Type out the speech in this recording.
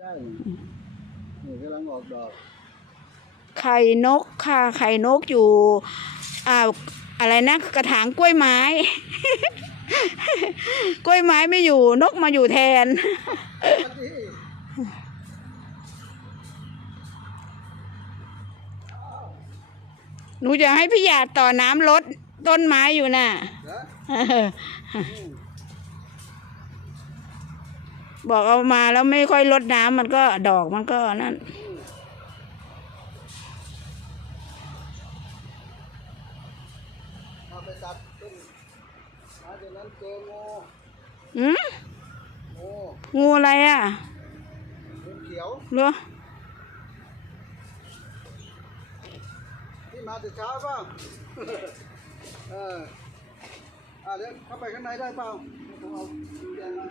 ได้นี่กำลังออกดอก ไข่นกค่ะ ไข่นกอยู่ อ่า อะไรนะ กระถางกล้วยไม้ กล้วยไม้ไม่อยู่ นกมาอยู่แทนอันนี้หนูจะให้พี่หยาดต่อน้ำลดต้นไม้อยู่น่ะนะ บอกเอามาแล้วไม่ค่อยลดน้ำมันก็ดอกมันก็นั่นเอาไปตัดต้นหลังจากนั้นเจองูอืมงูงูอะไรอะงูเขียวเหรอที่มาแต่เช้าเปล่าเอออ่าเดี๋ยวเข้าไปข้างในได้เปล่าผมเอาดูแลมา